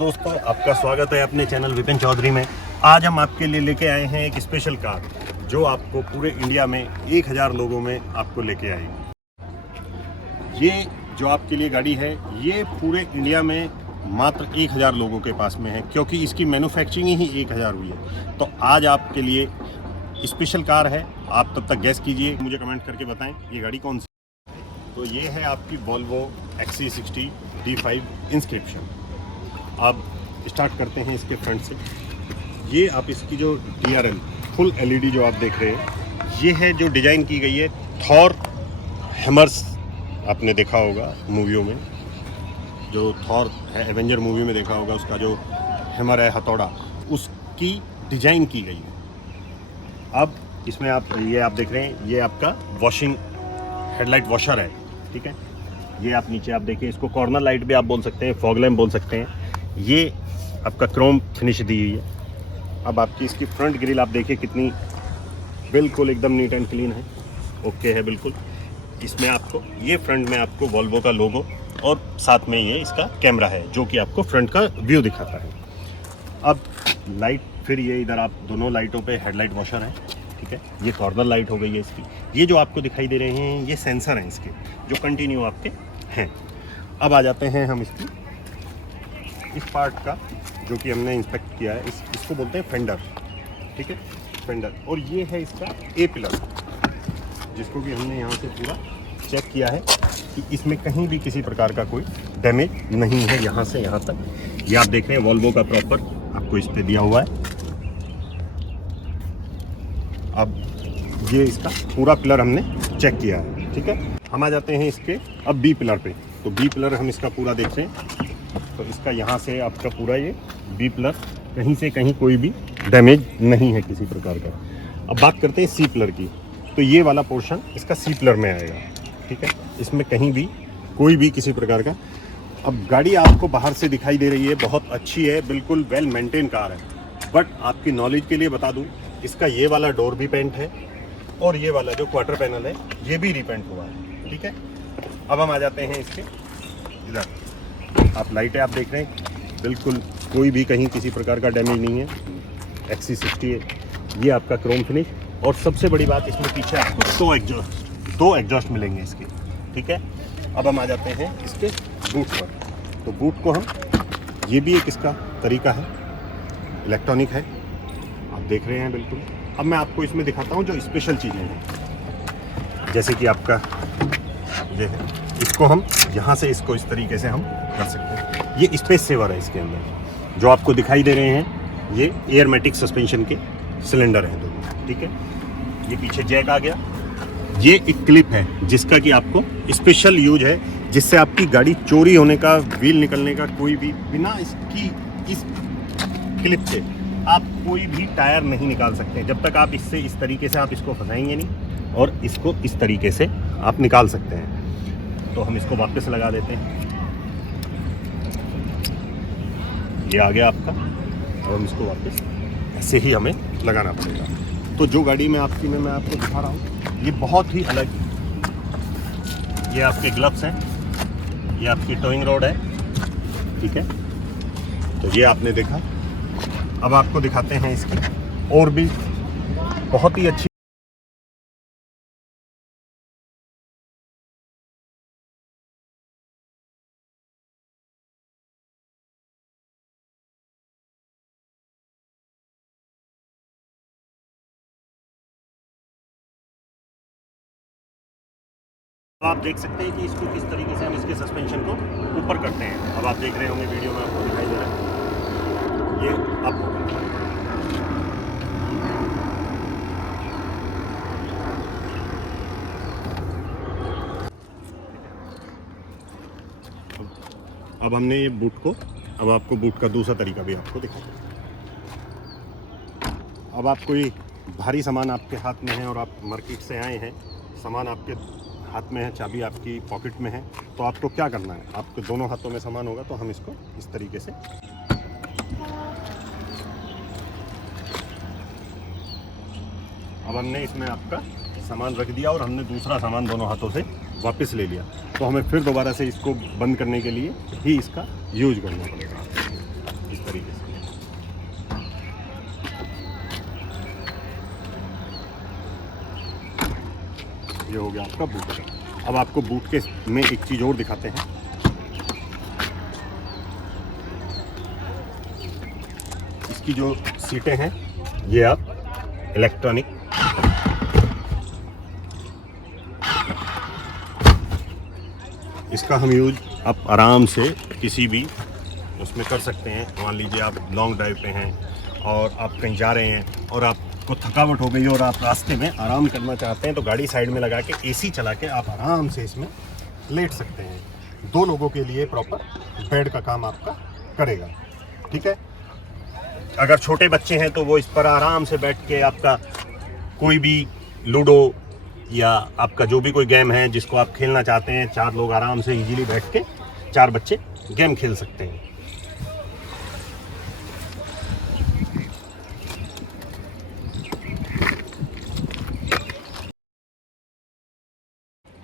दोस्तों, आपका स्वागत है अपने चैनल विपिन चौधरी में। आज हम आपके लिए लेके आए हैं एक स्पेशल कार जो आपको पूरे इंडिया में 1000 लोगों में आपको लेके आएगी। ये जो आपके लिए गाड़ी है ये पूरे इंडिया में मात्र 1000 लोगों के पास में है, क्योंकि इसकी मैन्युफैक्चरिंग ही 1000 हुई है। तो आज आपके लिए स्पेशल कार है। आप तब तक गैस कीजिए, मुझे कमेंट करके बताएं ये गाड़ी कौन सी। तो ये है आपकी वोल्वो XC60 D5 इंस्क्रिप्शन। आप स्टार्ट करते हैं इसके फ्रंट से। ये आप इसकी जो DRL फुल LED जो आप देख रहे हैं, ये है जो डिज़ाइन की गई है थॉर हैमर्स। आपने देखा होगा मूवियों में, जो थॉर है एवेंजर मूवी में देखा होगा, उसका जो हैमर है हथौड़ा, उसकी डिज़ाइन की गई है। अब इसमें आप देख रहे हैं, ये आपका वॉशिंग हेडलाइट वॉशर है, ठीक है। ये आप नीचे आप देखिए, इसको कॉर्नर लाइट भी आप बोल सकते हैं, फॉग लैम्प बोल सकते हैं। ये आपका क्रोम फिनिश दी हुई है। अब आपकी इसकी फ्रंट ग्रिल आप देखिए कितनी बिल्कुल एकदम नीट एंड क्लीन है, ओके है बिल्कुल। इसमें आपको ये फ्रंट में आपको वोल्वो का लोगो और साथ में ये इसका कैमरा है जो कि आपको फ्रंट का व्यू दिखाता है। अब लाइट, फिर ये इधर आप दोनों लाइटों पे हेडलाइट वॉशर है, ठीक है। ये कॉर्नर लाइट हो गई है इसकी। ये जो आपको दिखाई दे रहे हैं ये सेंसर हैं इसके, जो कंटिन्यू आपके हैं। अब आ जाते हैं हम इसकी इस पार्ट का जो कि हमने इंस्पेक्ट किया है, इसको बोलते हैं फेंडर, ठीक है, फेंडर। और ये है इसका ए पिलर, जिसको कि हमने यहाँ से पूरा चेक किया है कि इसमें कहीं भी किसी प्रकार का कोई डैमेज नहीं है, यहाँ से यहाँ तक। ये आप देख रहे हैं वोल्वो का प्रॉपर आपको इस पे दिया हुआ है। अब ये इसका पूरा पिलर हमने चेक किया है, ठीक है। हम आ जाते हैं इसके अब बी पिलर पे। तो बी पिलर हम इसका पूरा देख रहे हैं, तो इसका यहाँ से आपका पूरा ये बी पिलर कहीं से कहीं कोई भी डैमेज नहीं है किसी प्रकार का। अब बात करते हैं सी पिलर की। तो ये वाला पोर्शन इसका सी पिलर में आएगा, ठीक है। इसमें कहीं भी कोई भी किसी प्रकार का। अब गाड़ी आपको बाहर से दिखाई दे रही है, बहुत अच्छी है, बिल्कुल वेल मेंटेन कार है। बट आपकी नॉलेज के लिए बता दूँ, इसका ये वाला डोर भी पेंट है और ये वाला जो क्वार्टर पैनल है ये भी रीपेंट हुआ है, ठीक है। अब हम आ जाते हैं इसके इधर। आप लाइटें आप देख रहे हैं, बिल्कुल कोई भी कहीं किसी प्रकार का डैमेज नहीं है। XC60 है, ये आपका क्रोम फिनिश। और सबसे बड़ी बात, इसमें पीछे आपको दो एग्जॉस्ट मिलेंगे इसके, ठीक है। अब हम आ जाते हैं इसके बूट पर। तो बूट को हम, ये भी एक इसका तरीका है, इलेक्ट्रॉनिक है, आप देख रहे हैं बिल्कुल। अब मैं आपको इसमें दिखाता हूँ जो स्पेशल चीज़ें हैं, जैसे कि आपका ये है, इसको हम यहाँ से इसको इस तरीके से हम कर सकते हैं। ये स्पेस सेवर है इसके अंदर। जो आपको दिखाई दे रहे हैं ये एयरमेटिक सस्पेंशन के सिलेंडर हैं दोनों, ठीक है। ये पीछे जैक आ गया। ये एक क्लिप है जिसका कि आपको स्पेशल यूज है, जिससे आपकी गाड़ी चोरी होने का, व्हील निकलने का कोई भी, बिना इसकी इस क्लिप से आप कोई भी टायर नहीं निकाल सकते जब तक आप इससे इस तरीके से आप इसको फंसाएंगे नहीं और इसको इस तरीके से आप निकाल सकते हैं। तो हम इसको वापस लगा देते हैं, ये आ गया आपका। और हम इसको वापस ऐसे ही हमें लगाना पड़ेगा। तो जो गाड़ी में आपकी मैं आपको दिखा रहा हूँ ये बहुत ही अलग। ये आपके ग्लव्स हैं, ये आपकी टोइंग रोड है, ठीक है। तो ये आपने देखा। अब आपको दिखाते हैं इसकी और भी बहुत ही अच्छी। आप देख सकते हैं कि इसको किस तरीके से हम इसके सस्पेंशन को ऊपर करते हैं। अब आप देख रहे होंगे वीडियो में, आपको दिखाई दे रहा है ये अब हमने ये बूट को, अब आपको बूट का दूसरा तरीका भी आपको दिखाते हैं। अब आप कोई भारी सामान आपके हाथ में है और आप मार्केट से आए हैं, सामान आपके हाथ में है, चाबी आपकी पॉकेट में है, तो आपको क्या करना है, आपके दोनों हाथों में सामान होगा तो हम इसको इस तरीके से अब हमने इसमें आपका सामान रख दिया और हमने दूसरा सामान दोनों हाथों से वापस ले लिया। तो हमें फिर दोबारा से इसको बंद करने के लिए ही इसका यूज करना पड़ेगा। ये हो गया आपका बूट। अब आपको बूट के में एक चीज़ और दिखाते हैं। इसकी जो सीटें हैं ये आप इलेक्ट्रॉनिक, इसका हम यूज आप आराम से किसी भी उसमें कर सकते हैं। मान लीजिए आप लॉन्ग ड्राइव पे हैं और आप कहीं जा रहे हैं और आपको थकावट हो गई और आप रास्ते में आराम करना चाहते हैं, तो गाड़ी साइड में लगा के एसी चला के आप आराम से इसमें लेट सकते हैं। 2 लोगों के लिए प्रॉपर बेड का काम आपका करेगा। ठीक है, अगर छोटे बच्चे हैं तो वो इस पर आराम से बैठ के आपका कोई भी लूडो या आपका जो भी कोई गेम है जिसको आप खेलना चाहते हैं, 4 लोग आराम से इजीली बैठ के 4 बच्चे गेम खेल सकते हैं।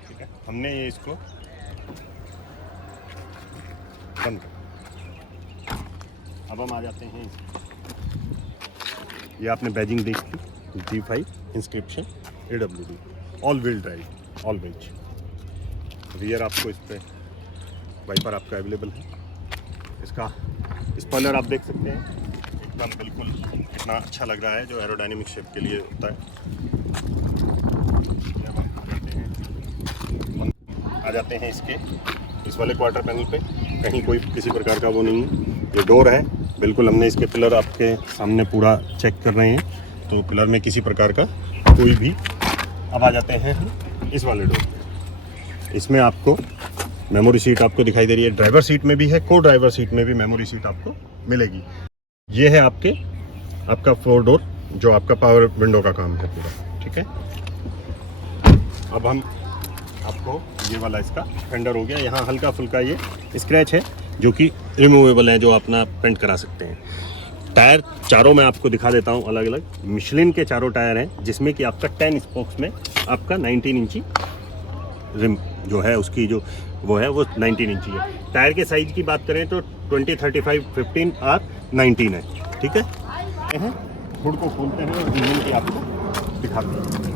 ठीक है, हमने ये इसको बंद कर। अब हम आ जाते हैं, ये आपने बैजिंग देख ली, G5 inscription AWD, all wheel drive, all ways. Rear आपको इस पर वाइपर आपका अवेलेबल है। इसका स्पॉइलर आप देख सकते हैं, एकदम बिल्कुल कितना अच्छा लग रहा है, जो एरोडायनेमिक शेप के लिए होता है। आ जाते हैं इसके इस वाले क्वार्टर पैनल पे, कहीं कोई किसी प्रकार का वो नहीं है। ये डोर है, बिल्कुल हमने इसके पिलर आपके सामने पूरा चेक कर रहे हैं, तो पिलर में किसी प्रकार का कोई भी। अब आ जाते हैं इस वाले डोर पे। इसमें आपको मेमोरी सीट आपको दिखाई दे रही है, ड्राइवर सीट में भी है, को ड्राइवर सीट में भी मेमोरी सीट आपको मिलेगी। ये है आपका 4 डोर जो आपका पावर विंडो का काम है पूरा। ठीक है, अब हम आपको ये वाला इसका फेंडर हो गया, यहाँ हल्का फुल्का ये स्क्रैच है जो कि रिमूवेबल है, जो अपना पेंट करा सकते हैं। टायर चारों में आपको दिखा देता हूँ अलग अलग। मिशलिन के चारों टायर हैं, जिसमें कि आपका 10 स्पोक्स में आपका 19 इंची रिम जो है उसकी जो वो है वो 19 इंची है। टायर के साइज की बात करें तो 20, 35, 15 और 19 है। ठीक है, हुड को खोलते हैं और इंजन की आपको दिखाते हैं।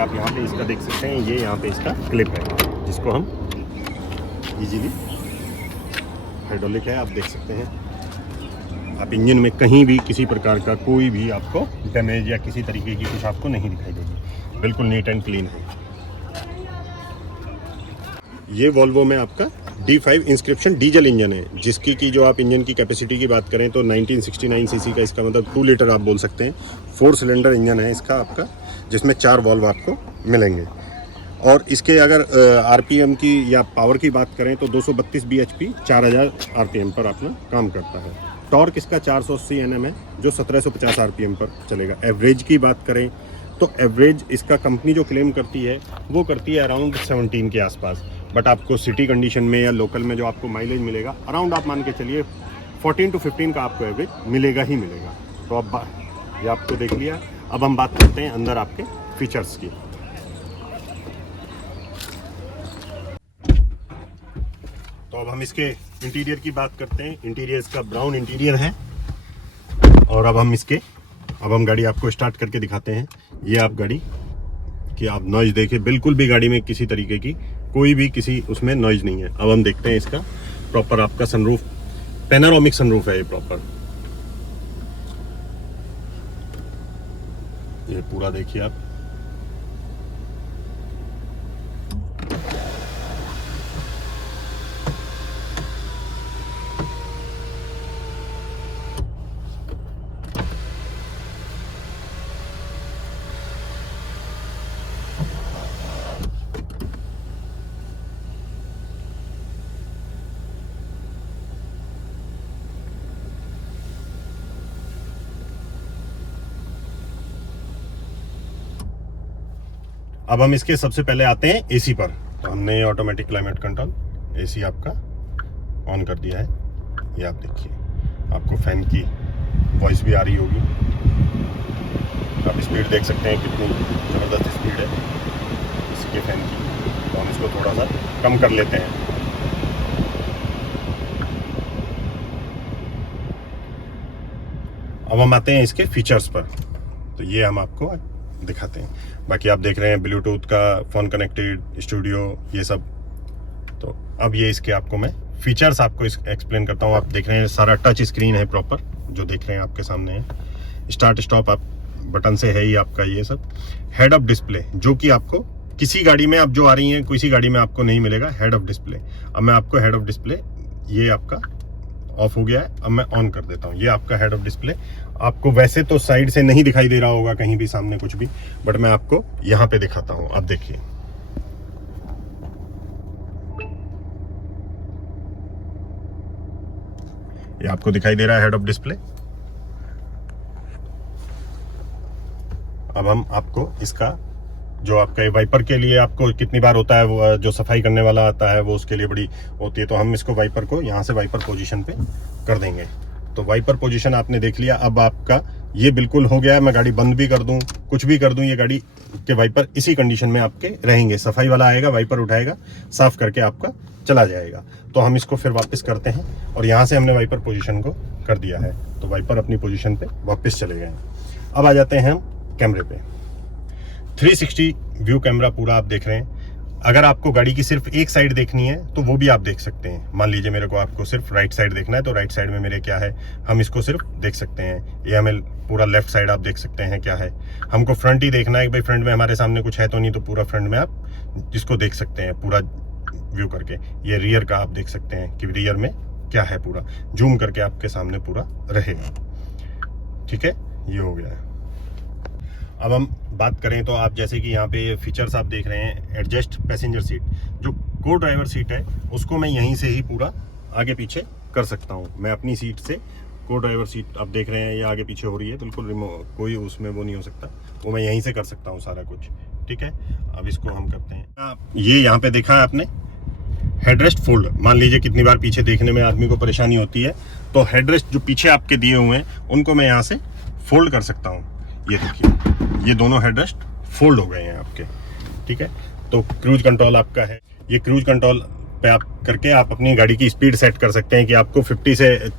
आप यहाँ पे इसका देख सकते हैं, ये यहाँ पे इसका क्लिप है जिसको हम इजीली, हाइड्रोलिक है, आप देख सकते हैं। आप इंजन में कहीं भी किसी प्रकार का कोई भी आपको डैमेज या किसी तरीके की कुछ आपको नहीं दिखाई देगी, बिल्कुल नीट एंड क्लीन है। ये वॉल्वो में आपका D5 इंस्क्रिप्शन डीजल इंजन है, जिसकी की जो आप इंजन की कैपेसिटी की बात करें तो 1969 सीसी का, इसका मतलब 2 लीटर आप बोल सकते हैं। 4 सिलेंडर इंजन है इसका आपका, जिसमें 4 वॉल्व आपको मिलेंगे। और इसके अगर आरपीएम की या पावर की बात करें तो 232 bhp 4000 आरपीएम पर अपना काम करता है। टॉर्क इसका 480 Nm है, जो 1750 आरपीएम पर चलेगा। एवरेज की बात करें तो एवरेज इसका कंपनी जो क्लेम करती है वो करती है अराउंड 17 के आसपास, बट आपको सिटी कंडीशन में या लोकल में जो आपको माइलेज मिलेगा अराउंड आप मान के चलिए 14 to 15 का आपको एवरेज मिलेगा ही मिलेगा। तो अब ये आपको देख लिया, अब हम बात करते हैं अंदर आपके फीचर्स की। तो अब हम इसके इंटीरियर की बात करते हैं। इंटीरियर इसका ब्राउन इंटीरियर है, और अब हम गाड़ी आपको स्टार्ट करके दिखाते हैं। ये आप गाड़ी कि आप नॉइज देखें, बिल्कुल भी गाड़ी में किसी तरीके की कोई भी किसी उसमें नॉइज नहीं है। अब हम देखते हैं इसका प्रॉपर आपका सनरूफ, पैनोरामिक सनरूफ है ये प्रॉपर। ये पूरा देखिए आप, अब हम इसके सबसे पहले आते हैं एसी पर। तो हमने ये ऑटोमेटिक क्लाइमेट कंट्रोल एसी आपका ऑन कर दिया है। ये आप देखिए, आपको फैन की वॉइस भी आ रही होगी। आप स्पीड देख सकते हैं कितनी ज़बरदस्त स्पीड है इसके फैन की। तो हम इसको थोड़ा सा कम कर लेते हैं। अब हम आते हैं इसके फीचर्स पर, तो ये हम आपको दिखाते हैं। बाकी आप देख रहे हैं ब्लूटूथ का, फ़ोन कनेक्टेड, स्टूडियो, ये सब। तो अब ये इसके आपको मैं फीचर्स आपको एक्सप्लेन करता हूँ। आप देख रहे हैं सारा टच स्क्रीन है प्रॉपर, जो देख रहे हैं आपके सामने है। स्टार्ट स्टॉप आप बटन से है ही आपका ये सब। हेड अप डिस्प्ले, जो कि आपको किसी गाड़ी में आप जो आ रही हैं, किसी गाड़ी में आपको नहीं मिलेगा हेड अप डिस्प्ले। अब मैं आपको हेड अप डिस्प्ले, ये आपका ऑफ हो गया है, अब मैं ऑन कर देता हूँ। ये आपका हेड अप डिस्प्ले आपको वैसे तो साइड से नहीं दिखाई दे रहा होगा कहीं भी सामने कुछ भी, बट मैं आपको यहाँ पे दिखाता हूँ। अब देखिए, ये आपको दिखाई दे रहा है हेड अप डिस्प्ले। अब हम आपको इसका जो आपका वाइपर के लिए आपको कितनी बार होता है, वो जो सफाई करने वाला आता है वो उसके लिए बड़ी होती है, तो हम इसको वाइपर को यहाँ से वाइपर पोजीशन पे कर देंगे। तो वाइपर पोजीशन आपने देख लिया। अब आपका ये बिल्कुल हो गया है। मैं गाड़ी बंद भी कर दूं, कुछ भी कर दूं, ये गाड़ी के वाइपर इसी कंडीशन में आपके रहेंगे। सफाई वाला आएगा, वाइपर उठाएगा, साफ करके आपका चला जाएगा। तो हम इसको फिर वापस करते हैं, और यहाँ से हमने वाइपर पोजीशन को कर दिया है, तो वाइपर अपनी पोजीशन पे वापस चले गए। अब आ जाते हैं हम कैमरे पे। 360 व्यू कैमरा पूरा आप देख रहे हैं। अगर आपको गाड़ी की सिर्फ एक साइड देखनी है तो वो भी आप देख सकते हैं। मान लीजिए मेरे को आपको सिर्फ राइट साइड देखना है, तो राइट साइड में मेरे क्या है, हम इसको सिर्फ देख सकते हैं। ये हमें पूरा लेफ्ट साइड आप देख सकते हैं क्या है। हमको फ्रंट ही देखना है कि भाई फ्रंट में हमारे सामने कुछ है तो नहीं, तो पूरा फ्रंट में आप इसको देख सकते हैं पूरा व्यू करके। ये रियर का आप देख सकते हैं कि रियर में क्या है, पूरा जूम करके आपके सामने पूरा रहेगा। ठीक है, ये हो गया है। अब हम बात करें तो आप जैसे कि यहाँ पे फीचर्स आप देख रहे हैं, एडजस्ट पैसेंजर सीट, जो को ड्राइवर सीट है उसको मैं यहीं से ही पूरा आगे पीछे कर सकता हूँ। मैं अपनी सीट से को ड्राइवर सीट आप देख रहे हैं ये आगे पीछे हो रही है, बिल्कुल कोई उसमें वो नहीं हो सकता, वो मैं यहीं से कर सकता हूँ सारा कुछ। ठीक है, अब इसको हम करते हैं। ये यहाँ पे देखा है आपने हेडरेस्ट फोल्ड। मान लीजिए कितनी बार पीछे देखने में आदमी को परेशानी होती है, तो हेडरेस्ट जो पीछे आपके दिए हुए हैं उनको मैं यहाँ से फोल्ड कर सकता हूँ। ये देखिए, ये दोनों हेडरेस्ट फोल्ड हो गए हैं आपके। ठीक है, तो क्रूज कंट्रोल आपका है। ये क्रूज कंट्रोल पे आप करके आप अपनी गाड़ी की स्पीड सेट कर सकते हैं कि आपको 50 से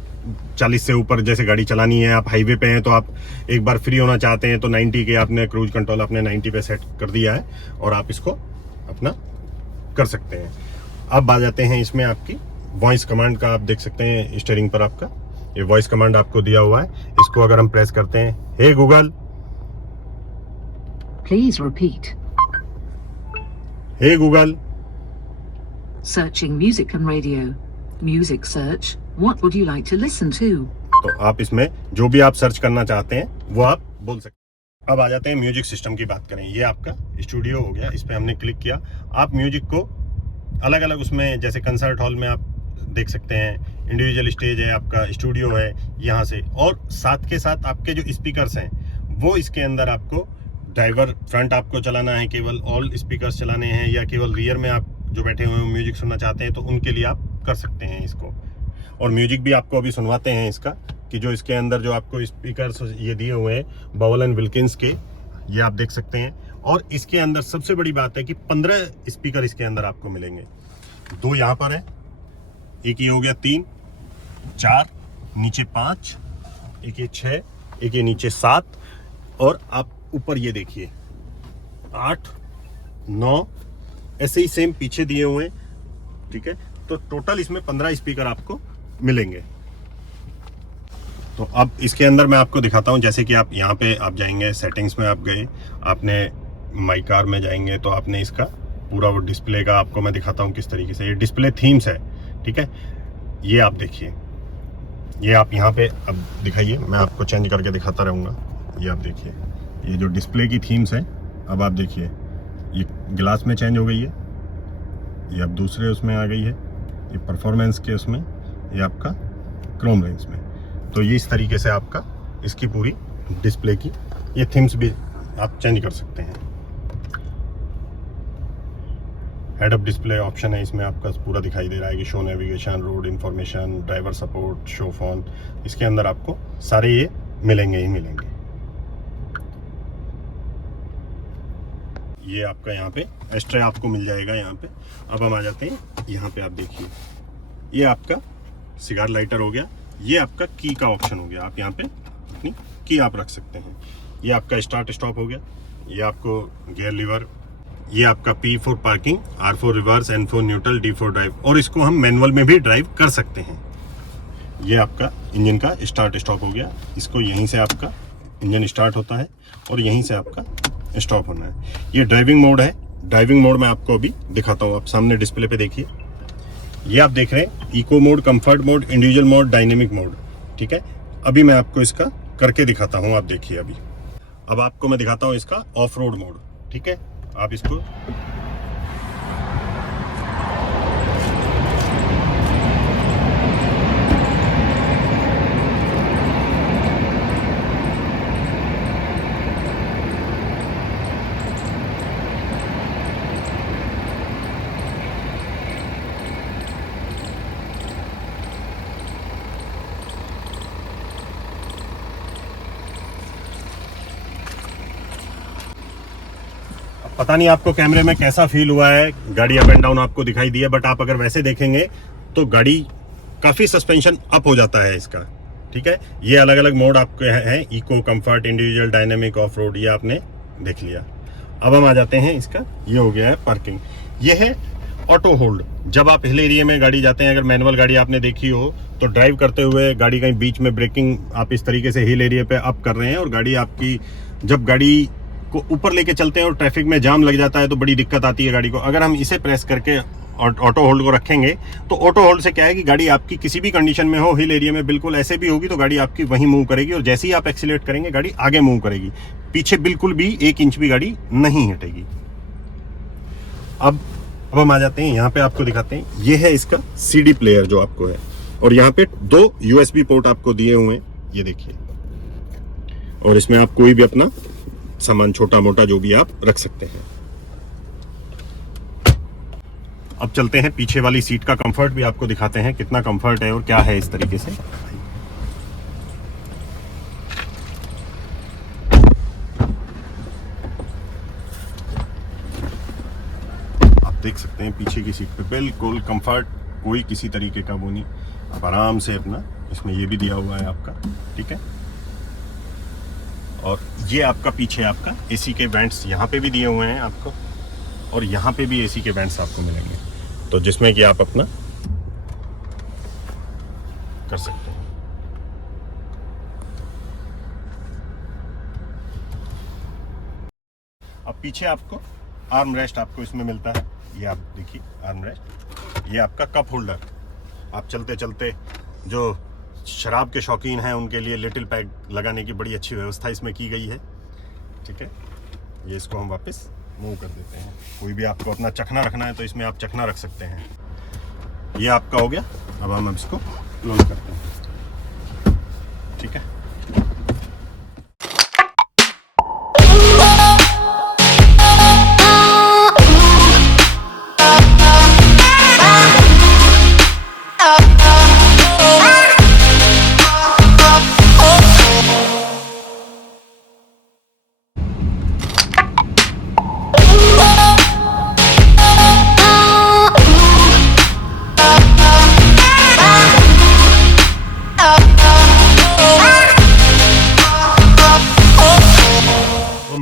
40 से ऊपर जैसे गाड़ी चलानी है। आप हाईवे पे हैं तो आप एक बार फ्री होना चाहते हैं तो 90 के आपने क्रूज कंट्रोल अपने 90 पे सेट कर दिया है, और आप इसको अपना कर सकते हैं। अब आ जाते हैं इसमें आपकी वॉइस कमांड का। आप देख सकते हैं स्टीयरिंग पर आपका ये वॉइस कमांड आपको दिया हुआ है। इसको अगर हम प्रेस करते हैं, hey Google, Please repeat. Hey Google, Searching music and radio. Music search. What would you like to listen to? तो आप इसमें जो भी आप सर्च करना चाहते हैं वो आप बोल सकते हैं। अब आ जाते हैं म्यूजिक सिस्टम की बात करें। ये आपका स्टूडियो हो गया, इस पर हमने क्लिक किया। आप म्यूजिक को अलग अलग उसमें, जैसे कंसर्ट हॉल में आप देख सकते हैं, इंडिविजुअल स्टेज है आपका, स्टूडियो है यहाँ से, और साथ के साथ आपके जो स्पीकर्स हैं वो इसके अंदर आपको ड्राइवर फ्रंट आपको चलाना है, केवल ऑल स्पीकर्स चलाने हैं, या केवल रियर में आप जो बैठे हुए हैं म्यूजिक सुनना चाहते हैं तो उनके लिए आप कर सकते हैं इसको। और म्यूजिक भी आपको अभी सुनवाते हैं इसका, कि जो इसके अंदर जो आपको स्पीकर्स ये दिए हुए हैं बाउल एंड विल्किंस के, ये आप देख सकते हैं। और इसके अंदर सबसे बड़ी बात है कि 15 स्पीकर इसके अंदर आपको मिलेंगे। 2 यहाँ पर है, एक ये हो गया 3, 4, नीचे 5, एक ये 6, एक ये नीचे 7, और आप ऊपर ये देखिए 8, 9, ऐसे ही सेम पीछे दिए हुए हैं। ठीक है, तो टोटल इसमें 15 स्पीकर आपको मिलेंगे। तो अब इसके अंदर मैं आपको दिखाता हूं, जैसे कि आप यहाँ पे आप जाएंगे, सेटिंग्स में आप गए, आपने माई कार में जाएंगे तो आपने इसका पूरा वो डिस्प्ले का आपको मैं दिखाता हूँ किस तरीके से। ये डिस्प्ले थीम्स है। ठीक है, ये आप देखिए, ये आप यहाँ पे अब दिखाइए, मैं आपको चेंज करके दिखाता रहूँगा। ये आप देखिए, ये जो डिस्प्ले की थीम्स हैं, अब आप देखिए ये ग्लास में चेंज हो गई है, ये अब दूसरे उसमें आ गई है, ये परफॉर्मेंस के उसमें, ये आपका क्रोम रेंज में। तो ये इस तरीके से आपका इसकी पूरी डिस्प्ले की ये थीम्स भी आप चेंज कर सकते हैं। हेड अप डिस्प्ले ऑप्शन है, इसमें आपका पूरा दिखाई दे रहा है कि show navigation, road information, driver support, show phone, इसके अंदर आपको सारे ये मिलेंगे ही मिलेंगे। ये आपका यहाँ पे एक्स्ट्रा आपको मिल जाएगा यहाँ पे। अब हम आ जाते हैं यहाँ पे, आप देखिए ये आपका सिगार लाइटर हो गया, ये आपका की का ऑप्शन हो गया। आप यहाँ पे अपनी की आप रख सकते हैं। ये आपका स्टार्ट स्टॉप हो गया, ये आपको गियर लीवर, ये आपका P for parking, R for reverse, N for neutral, D for drive, और इसको हम मैनुअल में भी ड्राइव कर सकते हैं। ये आपका इंजन का स्टार्ट स्टॉप हो गया, इसको यहीं से आपका इंजन स्टार्ट होता है और यहीं से आपका स्टॉप होना है। ये ड्राइविंग मोड है, ड्राइविंग मोड मैं आपको अभी दिखाता हूँ। आप सामने डिस्प्ले पे देखिए, ये आप देख रहे हैं eco mode, comfort mode, individual mode, dynamic mode. ठीक है, अभी मैं आपको इसका करके दिखाता हूँ, आप देखिए। अभी अब आपको मैं दिखाता हूँ इसका ऑफ रोड मोड। ठीक है, आप इसको पता नहीं आपको कैमरे में कैसा फील हुआ है, गाड़ी अप एंड डाउन आपको दिखाई दी है, बट आप अगर वैसे देखेंगे तो गाड़ी काफ़ी सस्पेंशन अप हो जाता है इसका। ठीक है, ये अलग अलग मोड आपके हैं, eco, comfort, individual, dynamic, off road, ये आपने देख लिया। अब हम आ जाते हैं इसका, ये हो गया है पार्किंग। ये है ऑटो होल्ड। जब आप हिल एरिया में गाड़ी जाते हैं, अगर मैनुअल गाड़ी आपने देखी हो तो ड्राइव करते हुए गाड़ी कहीं बीच में ब्रेकिंग आप इस तरीके से हिल एरिया पे अप कर रहे हैं और गाड़ी आपकी, जब गाड़ी को ऊपर लेके चलते हैं और ट्रैफिक में जाम लग जाता है तो बड़ी दिक्कत आती है गाड़ी को। अगर हम इसे प्रेस करके ऑटो होल्ड को रखेंगे तो ऑटो होल्ड से क्या है कि गाड़ी आपकी किसी भी कंडीशन में हो, हिल एरिया में बिल्कुल ऐसे भी होगी तो गाड़ी आपकी वहीं मूव करेगी, और जैसे ही आप एक्सीलरेट करेंगे गाड़ी आगे मूव करेगी, पीछे बिल्कुल भी 1 इंच भी गाड़ी नहीं हटेगी। अब हम आ जाते हैं यहाँ पे, आपको दिखाते हैं। ये है इसका CD प्लेयर जो आपको है, और यहाँ पे 2 USB पोर्ट आपको दिए हुए हैं, ये देखिए, और इसमें आप कोई भी अपना सामान छोटा मोटा जो भी आप रख सकते हैं। अब चलते हैं पीछे वाली सीट का कंफर्ट भी आपको दिखाते हैं, कितना कंफर्ट है और क्या है इस तरीके से। आप देख सकते हैं पीछे की सीट पे बिल्कुल कंफर्ट, कोई किसी तरीके का वो नहीं, आप आराम से अपना, इसमें ये भी दिया हुआ है आपका। ठीक है, और ये आपका पीछे आपका AC के वेंट्स यहाँ पे भी दिए हुए हैं आपको, और यहाँ पे भी AC के वेंट्स आपको मिलेंगे, तो जिसमें कि आप अपना कर सकते हैं। अब पीछे आपको आर्म रेस्ट आपको इसमें मिलता है, ये आप देखिए आर्म रेस्ट। ये आपका कप होल्डर, आप चलते चलते जो शराब के शौकीन हैं उनके लिए लिटिल पैक लगाने की बड़ी अच्छी व्यवस्था इसमें की गई है। ठीक है, ये इसको हम वापस मूव कर देते हैं। कोई भी आपको अपना चखना रखना है तो इसमें आप चखना रख सकते हैं। ये आपका हो गया, अब हम इसको क्लोज करते हैं। ठीक है,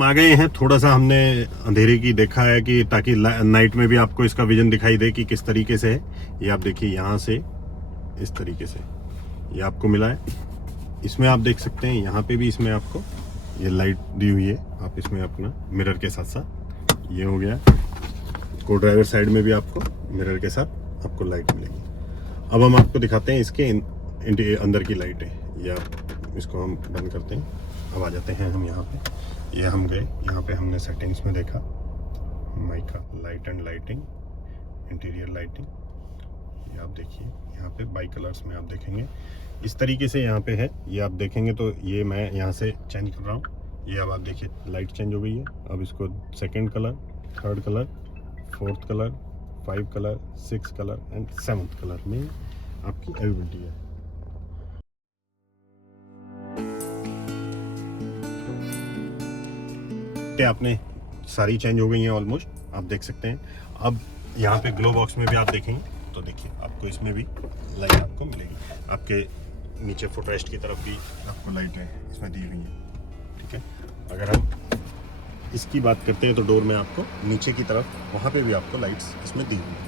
आ गए हैं। थोड़ा सा हमने अंधेरे की देखा है कि ताकि नाइट में भी आपको इसका विजन दिखाई दे कि किस तरीके से है। ये आप देखिए, यहाँ से इस तरीके से ये आपको मिला है। इसमें आप देख सकते हैं, यहाँ पे भी इसमें आपको ये लाइट दी हुई है, आप इसमें अपना मिरर के साथ साथ, ये हो गया। को ड्राइवर साइड में भी आपको मिरर के साथ आपको लाइट मिलेगी। अब हम आपको दिखाते हैं इसके अंदर की लाइटें। ये आप इसको हम बंद करते हैं। अब आ जाते हैं हम यहाँ पे, ये हम गए, यहाँ पे हमने सेटिंग्स में देखा mica, light and lighting, interior lighting. ये आप देखिए, यहाँ पे बाई कलर्स में आप देखेंगे इस तरीके से यहाँ पे है। ये आप देखेंगे तो ये मैं यहाँ से चेंज कर रहा हूँ। ये अब आप देखिए लाइट चेंज हो गई है। अब इसको 2nd colour, 3rd colour, 4th colour, 5 colour, 6 colour and 7th colour में आपकी अवेलेबिलिटी है। आपने सारी चेंज हो गई हैं ऑलमोस्ट, आप देख सकते हैं। अब यहाँ पे ग्लो बॉक्स में भी आप देखेंगे तो देखिए आपको इसमें भी लाइट आपको मिलेगी। आपके नीचे फुटरेस्ट की तरफ भी आपको लाइटें इसमें दी हुई हैं। ठीक है, अगर हम इसकी बात करते हैं तो डोर में आपको नीचे की तरफ वहाँ पे भी आपको लाइट्स इसमें दी हुई हैं।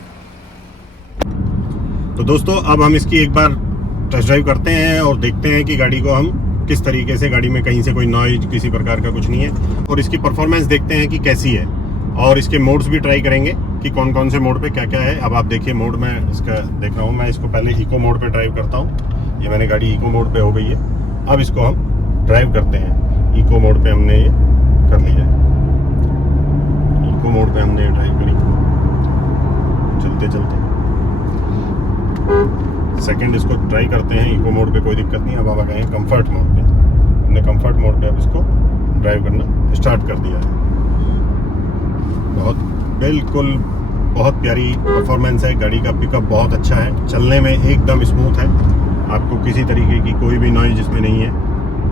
तो दोस्तों अब हम इसकी एक बार टेस्ट ड्राइव करते हैं और देखते हैं कि गाड़ी को हम किस तरीके से, गाड़ी में कहीं से कोई नॉइज किसी प्रकार का कुछ नहीं है, और इसकी परफॉर्मेंस देखते हैं कि कैसी है, और इसके मोड्स भी ट्राई करेंगे कि कौन कौन से मोड पे क्या क्या है। अब आप देखिए मोड में इसका देख रहा हूँ, मैं इसको पहले इको मोड पे ड्राइव करता हूँ। ये मैंने गाड़ी इको मोड पे हो गई है। अब इसको हम ड्राइव करते हैं। इको मोड पे हमने ये कर लिया है, इको मोड पे हमने ड्राइव करी। चलते चलते सेकंड इसको ट्राई करते हैं इको मोड पे, कोई दिक्कत नहीं। अब आप आ गए हैं कंफर्ट मोड पे। हमने कंफर्ट मोड पे अब इसको ड्राइव करना स्टार्ट कर दिया है। बिल्कुल बहुत प्यारी परफॉर्मेंस है, गाड़ी का पिकअप बहुत अच्छा है, चलने में एकदम स्मूथ है, आपको किसी तरीके की कोई भी नॉइज इसमें नहीं है,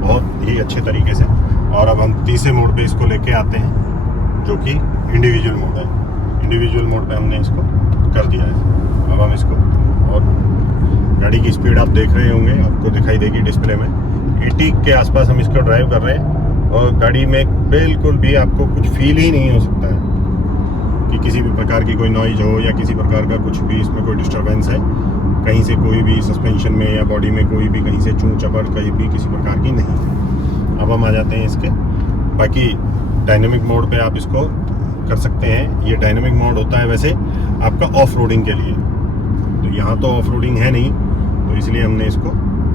बहुत ही अच्छे तरीके से। और अब हम तीसरे मोड पे इसको लेके आते हैं जो कि इंडिविजुअल मोड है। इंडिविजुअल मोड पे हमने इसको कर दिया है। अब हम इसको, और गाड़ी की स्पीड आप देख रहे होंगे, आपको दिखाई देगी डिस्प्ले में, 80 के आसपास हम इसको ड्राइव कर रहे हैं, और गाड़ी में बिल्कुल भी आपको कुछ फील ही नहीं हो सकता है कि किसी भी प्रकार की कोई नॉइज हो या किसी प्रकार का कुछ भी इसमें कोई डिस्टर्बेंस है, कहीं से कोई भी सस्पेंशन में या बॉडी में कोई भी कहीं से चूं चपड़ कहीं भी किसी प्रकार की नहीं है। अब हम आ जाते हैं इसके बाकी डायनेमिक मोड पे। आप इसको कर सकते हैं, ये डायनेमिक मोड होता है वैसे आपका ऑफ रोडिंग के लिए, तो यहाँ तो ऑफ रोडिंग है नहीं, तो इसलिए हमने इसको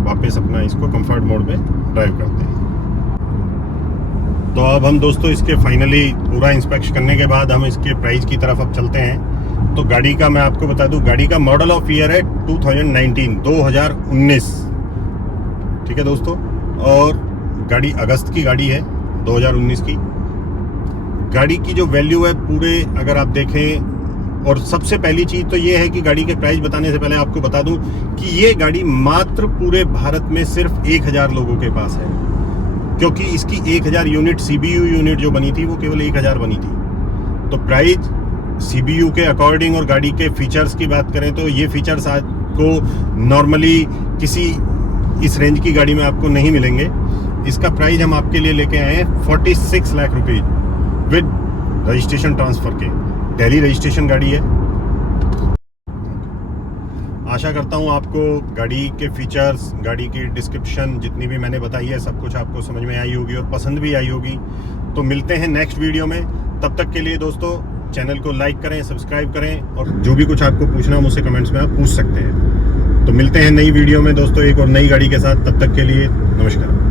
वापस अपना इसको कंफर्ट मोड पे ड्राइव करते हैं। तो अब हम दोस्तों इसके फाइनली पूरा इंस्पेक्शन करने के बाद हम इसके प्राइस की तरफ अब चलते हैं। तो गाड़ी का मैं आपको बता दूं, गाड़ी का मॉडल ऑफ ईयर है 2019। ठीक है दोस्तों, और गाड़ी अगस्त की गाड़ी है 2019 की। गाड़ी की जो वैल्यू है पूरे, अगर आप देखें, और सबसे पहली चीज तो ये है कि गाड़ी के प्राइस बताने से पहले आपको बता दूं कि ये गाड़ी मात्र पूरे भारत में सिर्फ 1000 लोगों के पास है, क्योंकि इसकी 1000 यूनिट CBU यूनिट जो बनी थी वो केवल 1000 बनी थी। तो प्राइस CBU के अकॉर्डिंग और गाड़ी के फीचर्स की बात करें तो ये फीचर्स आपको नॉर्मली किसी इस रेंज की गाड़ी में आपको नहीं मिलेंगे। इसका प्राइस हम आपके लिए लेके आए हैं 46 लाख रुपए विद रजिस्ट्रेशन ट्रांसफर के। दिल्ली रजिस्ट्रेशन गाड़ी है। आशा करता हूँ आपको गाड़ी के फीचर्स, गाड़ी की डिस्क्रिप्शन जितनी भी मैंने बताई है, सब कुछ आपको समझ में आई होगी और पसंद भी आई होगी। तो मिलते हैं नेक्स्ट वीडियो में, तब तक के लिए दोस्तों चैनल को लाइक करें, सब्सक्राइब करें, और जो भी कुछ आपको पूछना मुझसे कमेंट्स में आप पूछ सकते हैं। तो मिलते हैं नई वीडियो में दोस्तों एक और नई गाड़ी के साथ, तब तक के लिए नमस्कार।